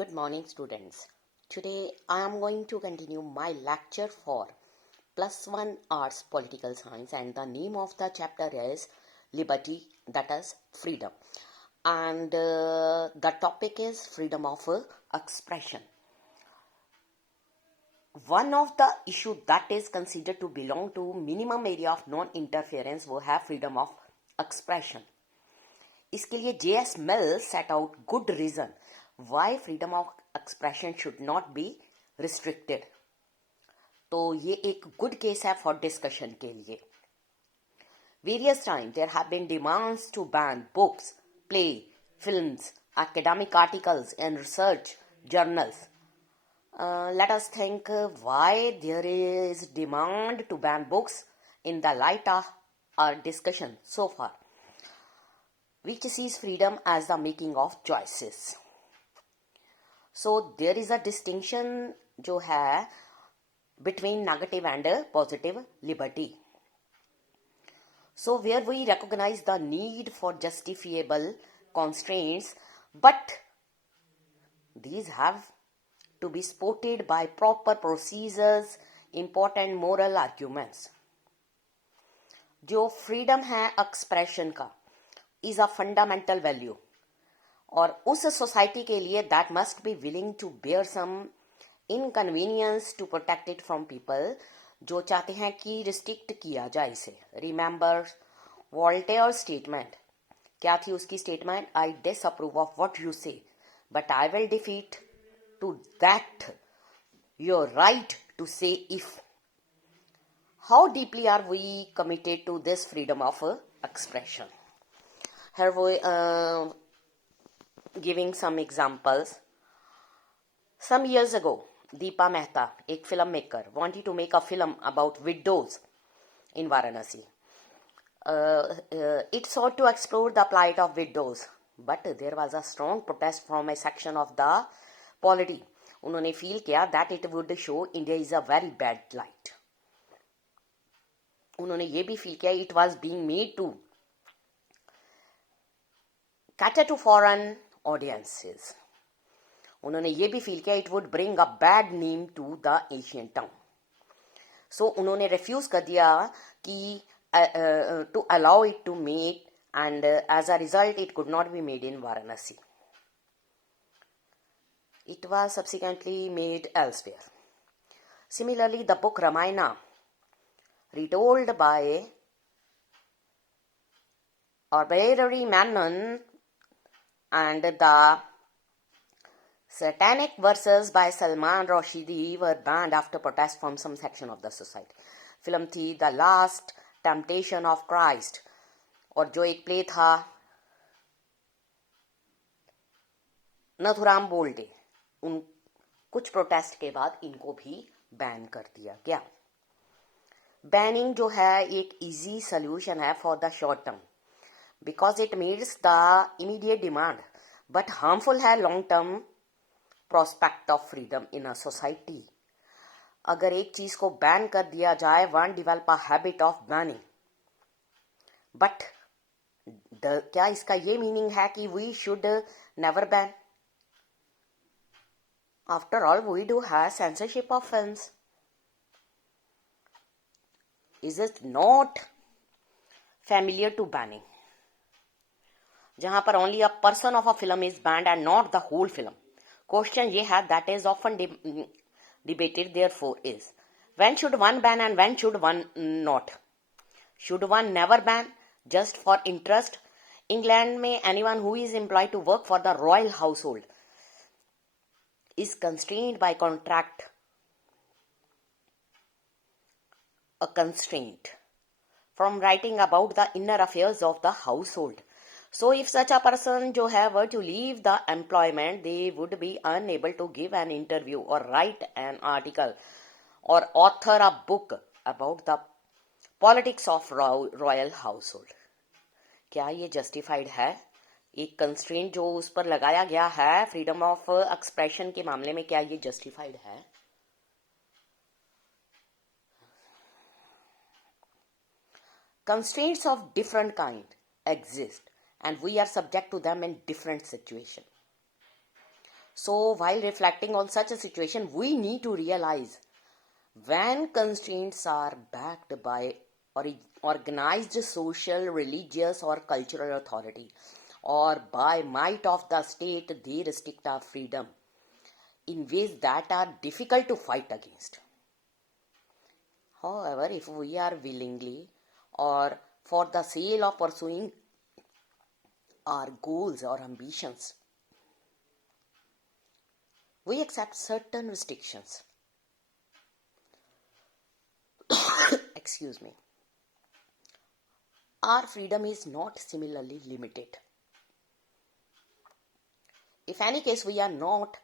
Good morning, students. Today I am going to continue my lecture for +1 Arts Political Science, and the name of the chapter is Liberty, that is freedom. And the topic is freedom of expression. One of the issue that is considered to belong to minimum area of non-interference वो है freedom of expression. इसके लिए J.S. Mill set out good reason why freedom of expression should not be restricted. तो ये एक good case है for discussion के लिए. Various times there have been demands to ban books, play, films, academic articles and research journals. Let us think why there is demand to ban books in the light of our discussion so far, which sees freedom as the making of choices. So there is a distinction जो है between negative and positive liberty. So where we recognize the need for justifiable constraints, but these have to be supported by proper procedures, important moral arguments. जो freedom है expression का is a fundamental value, और उस society के लिए that must be willing to bear some inconvenience to protect it from people जो चाहते हैं कि रिस्ट्रिक्ट किया जाए इसे. Remember Voltaire statement. क्या थी उसकी statement? I disapprove of what you say but I will defend to that your right to say it. How deeply are we committed to this freedom of expression? Here we giving some examples. Some years ago, Deepa Mehta, एक film maker, wanted to make a film about widows in Varanasi. It sought to explore the plight of widows, but there was a strong protest from a section of the polity. उन्होंने feel किया that it would show India is a very bad light. उन्होंने ये भी feel किया it was being made to cater to foreign audiences. उन्होंने ये भी feel किया it would bring a bad name to the Asian town. So उन्होंने refuse कर दिया कि to allow it to make, and as a result it could not be made in Varanasi. It was subsequently made elsewhere. Similarly, the book Ramayana, retold by Arbitrary Manon, and the Satanic Verses by Salman Rushdie were banned after protest from some section of the society. Film थी The Last Temptation of Christ, और जो एक play था नथुराम बोल्टे, उन कुछ protest के बाद इनको भी बैन कर दिया गया. बैनिंग जो है एक इजी सोल्यूशन है for the short term because it meets the immediate demand, but harmful है long term prospect of freedom in a society. अगर एक चीज को बैन कर दिया जाए, one develop a habit of banning. But क्या इसका ये मीनिंग है कि we should never ban? After all, we do have censorship of films. Is it not familiar to banning? जहां पर only a person of a film is banned and not the whole film. Question ये है that is often debated therefore is, when should one ban and when should one not? Should one never ban just for interest? England में anyone who is employed to work for the royal household is constrained by contract, a constraint from writing about the inner affairs of the household. So if such a person जो है were to leave the employment, they would be unable to give an interview or write an article or author a book about the politics of royal household. क्या ये justified है? एक constraint जो उस पर लगाया गया है freedom of expression के मामले में, क्या ये justified है? Constraints of different kind exist, and we are subject to them in different situations. So while reflecting on such a situation, we need to realize when constraints are backed by organized social, religious, or cultural authority, or by might of the state, they restrict our freedom in ways that are difficult to fight against. However, if we are willingly or for the sake of pursuing our goals or ambitions, we accept certain restrictions. Excuse me. Our freedom is not similarly limited. If any case we are not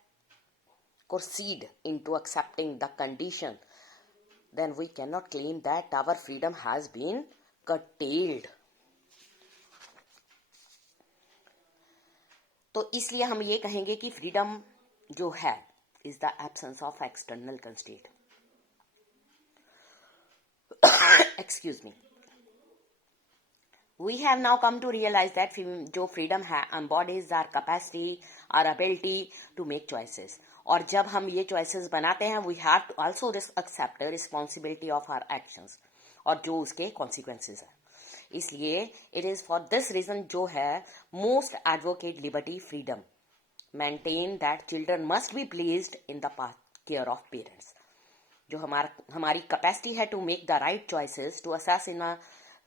proceed into accepting the condition, then we cannot claim that our freedom has been curtailed. तो इसलिए हम ये कहेंगे कि freedom जो है is the absence of external constraint. Excuse me. We have now come to realize that जो freedom है embodies our capacity, our ability to make choices. और जब हम ये choices बनाते हैं, we have to also accept the responsibility of our actions और जो उसके consequences हैं. इसलिए it is for this reason जो है most advocate liberty freedom, maintain that children must be placed in the care of parents. जो हमारी capacity है to make the right choices, to assess in a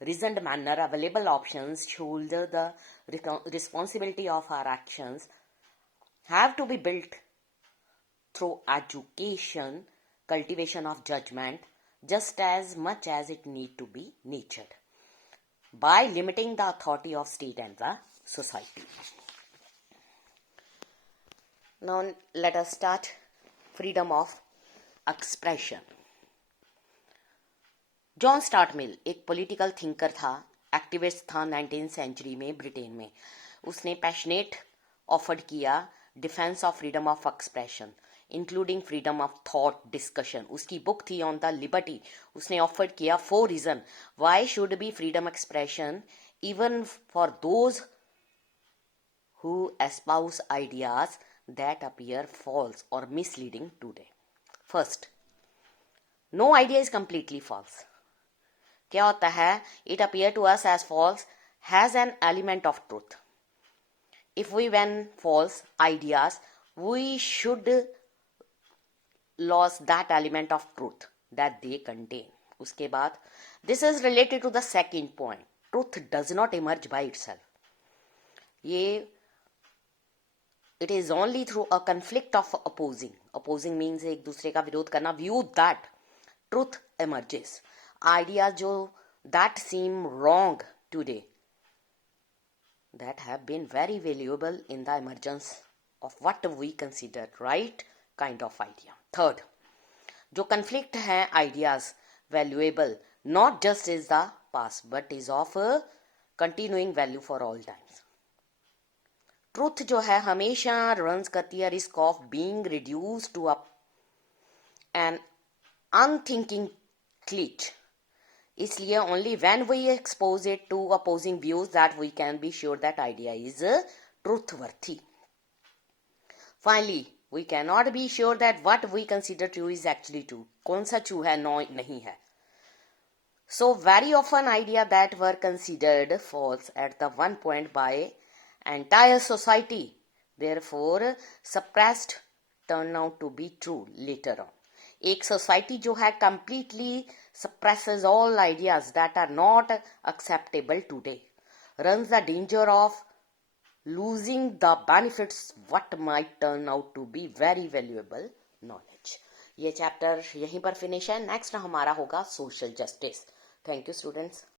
reasoned manner available options, shoulder the responsibility of our actions, have to be built through education, cultivation of judgment, just as much as it need to be nurtured by limiting the authority of state and the society. Now let us start freedom of expression. John Stuart Mill एक political thinker था, activist था 19th century में Britain में. उसने passionate offered किया defence of freedom of expression including freedom of thought discussion. उसकी book थी on the liberty. उसने ऑफर्ड किया 4 reason why should be freedom expression even for those who espouse ideas that appear false और misleading today. First, no idea is completely false. क्या होता है? It appear to us as false has an element of truth. If we ban false ideas we should lose that element of truth that they contain. उसके बाद this is related to the second point, truth does not emerge by itself. ये it is only through a conflict of opposing means एक दूसरे का विरोध करना, view that truth emerges. Ideas जो that seem wrong today that have been very valuable in the emergence of what we consider right kind of idea. Third, जो conflict है ideas valuable not just is the past but is of a continuing value for all times. Truth जो है हमेशा runs करती है risk of being reduced to an unthinking glitch. इसलिए only when we expose it to opposing views that we can be sure that idea is truthworthy. Finally, we cannot be sure that what we consider true is actually true. कौन सा true है, नहीं है. So very often idea that were considered false at the one point by entire society, therefore suppressed, turn out to be true later on. एक society जो है completely suppresses all ideas that are not acceptable today, runs the danger of losing the benefits what might turn out to be very valuable knowledge. ये chapter यहीं पर finish है. Next हमारा होगा social justice. Thank you students.